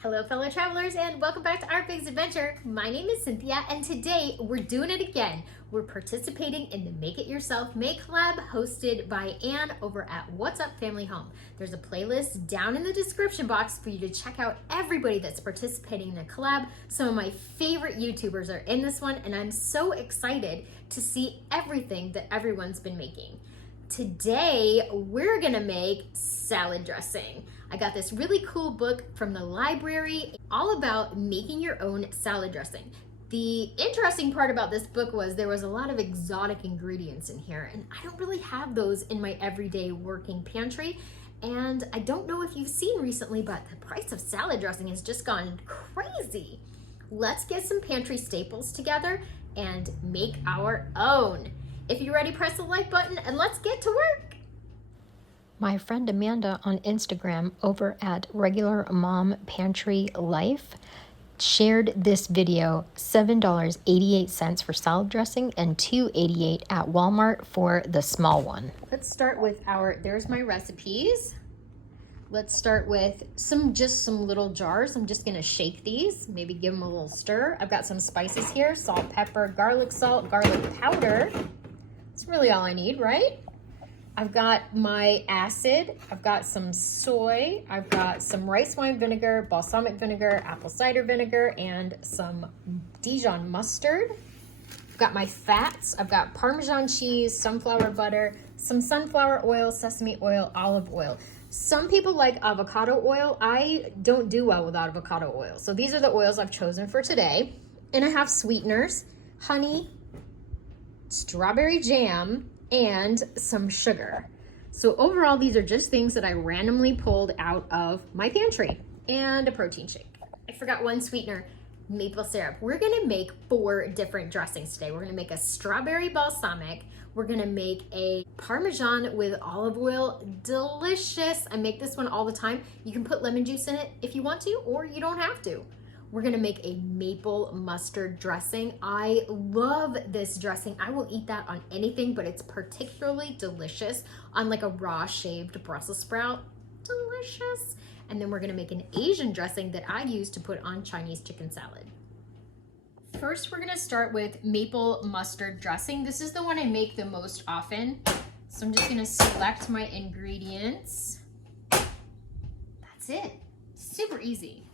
Hello fellow travelers and welcome back to Our Big's Adventure. My name is Cynthia and today we're doing it again. We're participating in the Make It Yourself Make Collab hosted by Anne over at What's Up Family Home. There's a playlist down in the description box for you to check out everybody that's participating in the collab. Some of my favorite YouTubers are in this one and I'm so excited to see everything that everyone's been making. Today, we're gonna make salad dressing. I got this really cool book from the library all about making your own salad dressing. The interesting part about this book was there was a lot of exotic ingredients in here, and I don't really have those in my everyday working pantry. And I don't know if you've seen recently, but the price of salad dressing has just gone crazy. Let's get some pantry staples together and make our own. If you're ready, press the like button and let's get to work. My friend Amanda on Instagram over at Regular Mom Pantry Life shared this video, $7.88 for salad dressing and $2.88 at Walmart for the small one. Let's start with there's my recipes. Let's start with just some little jars. I'm just gonna shake these, maybe give them a little stir. I've got some spices here, salt, pepper, garlic salt, garlic powder. That's really all I need, right? I've got my acid, I've got some soy, I've got some rice wine vinegar, balsamic vinegar, apple cider vinegar, and some Dijon mustard. I've got my fats, I've got Parmesan cheese, sunflower butter, some sunflower oil, sesame oil, olive oil. Some people like avocado oil. I don't do well with avocado oil. So these are the oils I've chosen for today. And I have sweeteners, honey, strawberry jam, and some sugar. So overall, these are just things that I randomly pulled out of my pantry, and a protein shake. I forgot one sweetener, maple syrup. We're gonna make 4 different dressings today. We're gonna make a strawberry balsamic. We're gonna make a Parmesan with olive oil, delicious. I make this one all the time. You can put lemon juice in it if you want to, or you don't have to. We're gonna make a maple mustard dressing. I love this dressing. I will eat that on anything, but it's particularly delicious on like a raw shaved Brussels sprout. Delicious. And then we're gonna make an Asian dressing that I use to put on Chinese chicken salad. First, we're gonna start with maple mustard dressing. This is the one I make the most often. So I'm just gonna select my ingredients. That's it, super easy.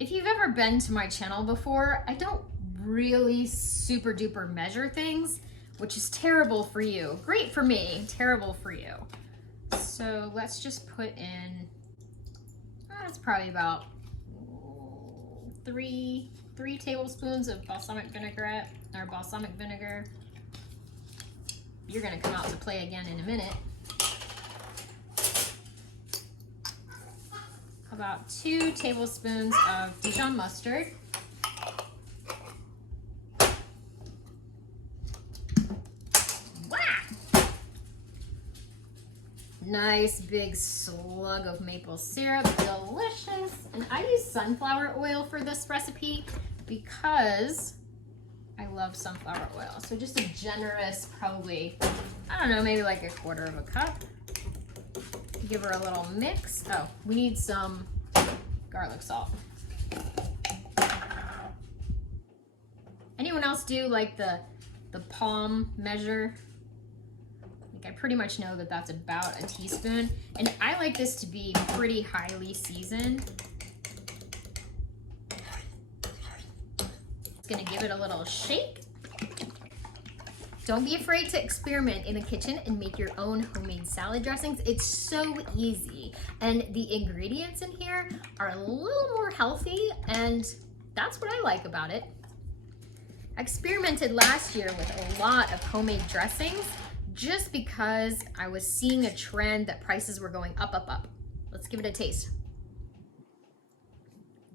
If you've ever been to my channel before, I don't really super duper measure things, which is terrible for you. Great for me, terrible for you. So let's just put in, that's probably about 3 tablespoons of balsamic vinaigrette, or balsamic vinegar. You're gonna come out to play again in a minute. About 2 tablespoons of Dijon mustard. Wow! Nice big slug of maple syrup, delicious. And I use sunflower oil for this recipe because I love sunflower oil. So just a generous, probably, I don't know, maybe like 1/4 cup. Give her a little mix. Oh, we need some garlic salt. Anyone else do like the palm measure? Like I pretty much know that that's about a teaspoon. And I like this to be pretty highly seasoned. Just gonna give it a little shake. Don't be afraid to experiment in the kitchen and make your own homemade salad dressings. It's so easy. And the ingredients in here are a little more healthy, and that's what I like about it. I experimented last year with a lot of homemade dressings just because I was seeing a trend that prices were going up, up, up. Let's give it a taste.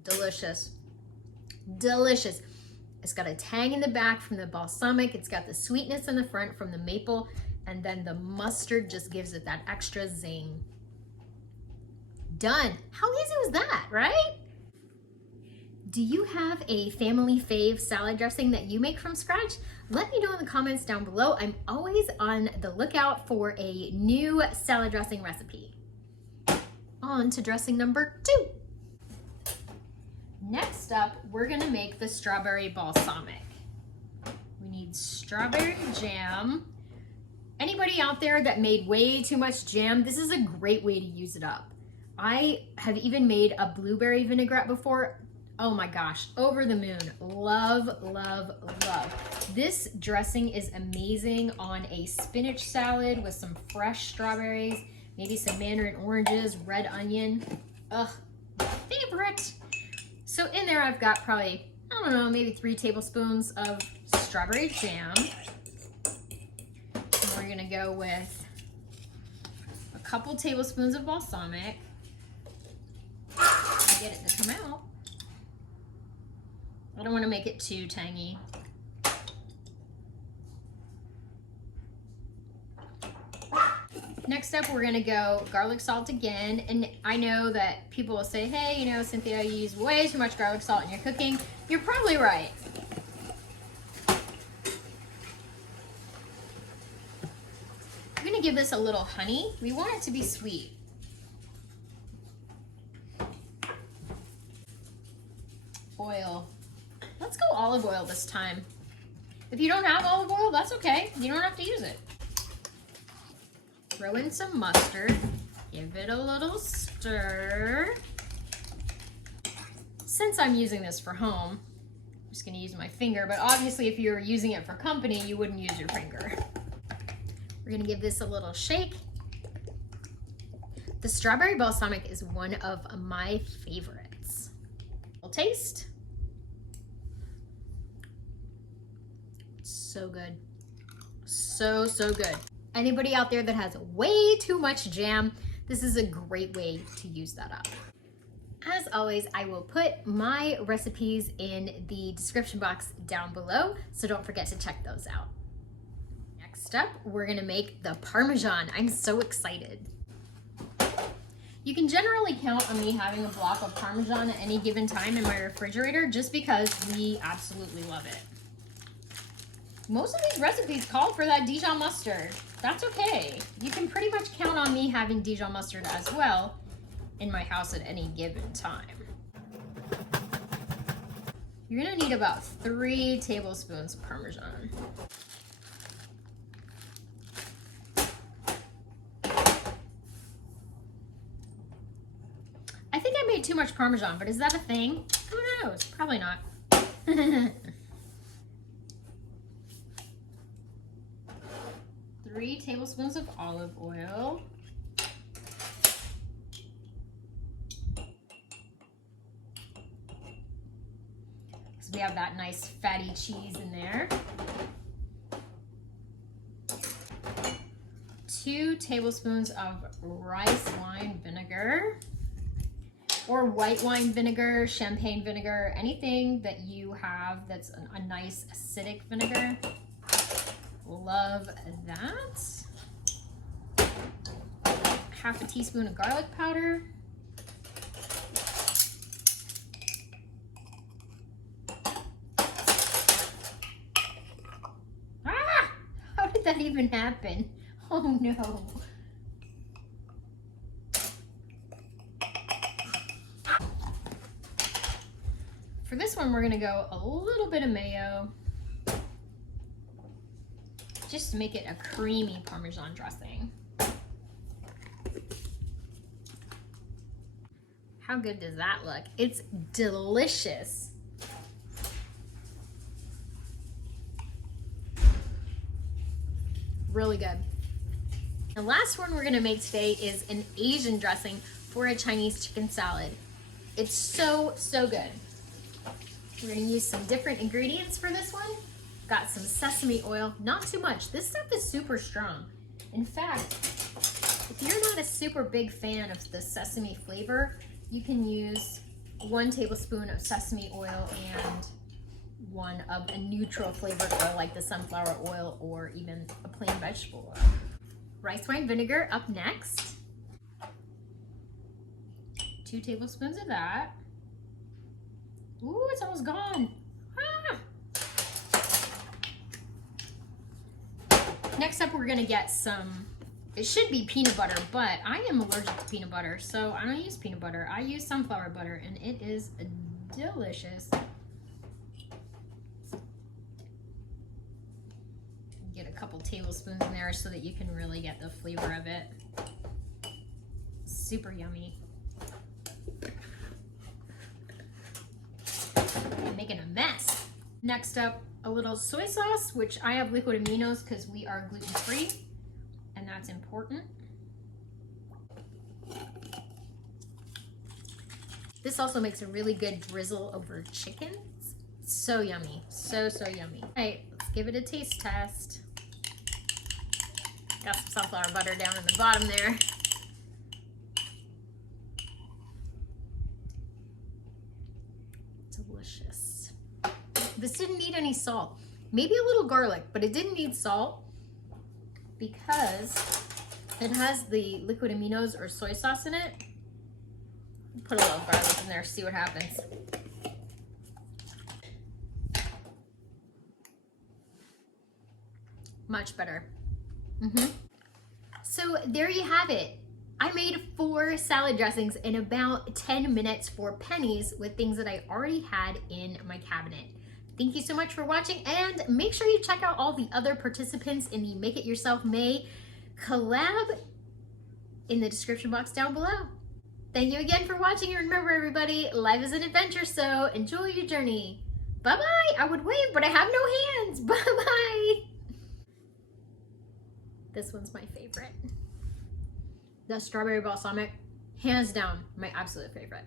Delicious. Delicious. It's got a tang in the back from the balsamic. It's got the sweetness in the front from the maple. And then the mustard just gives it that extra zing. Done. How easy was that, right? Do you have a family fave salad dressing that you make from scratch? Let me know in the comments down below. I'm always on the lookout for a new salad dressing recipe. On to dressing number 2. Next up, we're gonna make the strawberry balsamic. We need strawberry jam. Anybody out there that made way too much jam, this is a great way to use it up. I have even made a blueberry vinaigrette before. Oh my gosh, over the moon. Love, love, love. This dressing is amazing on a spinach salad with some fresh strawberries, maybe some mandarin oranges, red onion. Ugh, my favorite. So in there I've got probably, I don't know, maybe 3 tablespoons of strawberry jam. And we're gonna go with a couple tablespoons of balsamic. Get it to come out. I don't want to make it too tangy. Next up, we're gonna go garlic salt again. And I know that people will say, hey, you know, Cynthia, you use way too much garlic salt in your cooking. You're probably right. I'm gonna give this a little honey. We want it to be sweet. Oil. Let's go olive oil this time. If you don't have olive oil, that's okay. You don't have to use it. Throw in some mustard. Give it a little stir. Since I'm using this for home, I'm just gonna use my finger, but obviously if you're using it for company, you wouldn't use your finger. We're gonna give this a little shake. The strawberry balsamic is one of my favorites. A little taste. So good. So, so good. Anybody out there that has way too much jam, this is a great way to use that up. As always, I will put my recipes in the description box down below, so don't forget to check those out. Next up, we're gonna make the Parmesan. I'm so excited. You can generally count on me having a block of Parmesan at any given time in my refrigerator just because we absolutely love it. Most of these recipes call for that Dijon mustard. That's okay. You can pretty much count on me having Dijon mustard as well in my house at any given time. You're gonna need about 3 tablespoons of Parmesan. I think I made too much Parmesan, but is that a thing? Who knows? Probably not. 3 tablespoons of olive oil. So we have that nice fatty cheese in there. 2 tablespoons of rice wine vinegar, or white wine vinegar, champagne vinegar, anything that you have that's a nice acidic vinegar. Love that. 1/2 teaspoon of garlic powder. Ah! How did that even happen? Oh no. For this one, we're gonna go a little bit of mayo, just to make it a creamy Parmesan dressing. How good does that look? It's delicious. Really good. The last one we're gonna make today is an Asian dressing for a Chinese chicken salad. It's so, so good. We're gonna use some different ingredients for this one. Got some sesame oil, not too much. This stuff is super strong. In fact, if you're not a super big fan of the sesame flavor, you can use 1 tablespoon of sesame oil and 1 of a neutral flavored oil like the sunflower oil or even a plain vegetable oil. Rice wine vinegar up next. 2 tablespoons of that. Ooh, it's almost gone. Ah! Next up, we're gonna get some, it should be peanut butter, but I am allergic to peanut butter, so I don't use peanut butter. I use sunflower butter, and it is delicious. Get a couple tablespoons in there so that you can really get the flavor of it. Super yummy. I'm making a mess. Next up, a little soy sauce, which I have liquid aminos because we are gluten-free, and that's important. This also makes a really good drizzle over chicken. So yummy, so yummy. All right, let's give it a taste test. Got some sunflower butter down in the bottom there. Delicious. This didn't need any salt. Maybe a little garlic, but it didn't need salt because it has the liquid aminos or soy sauce in it. Put a little garlic in there, see what happens. Much better. So there you have it. I made 4 salad dressings in about 10 minutes for pennies with things that I already had in my cabinet. Thank you so much for watching, and make sure you check out all the other participants in the Make It Yourself May collab in the description box down below. Thank you again for watching, and remember everybody, life is an adventure, so enjoy your journey. Bye-bye. I would wave, but I have no hands. Bye-bye. This one's my favorite. The strawberry balsamic, hands down, my absolute favorite.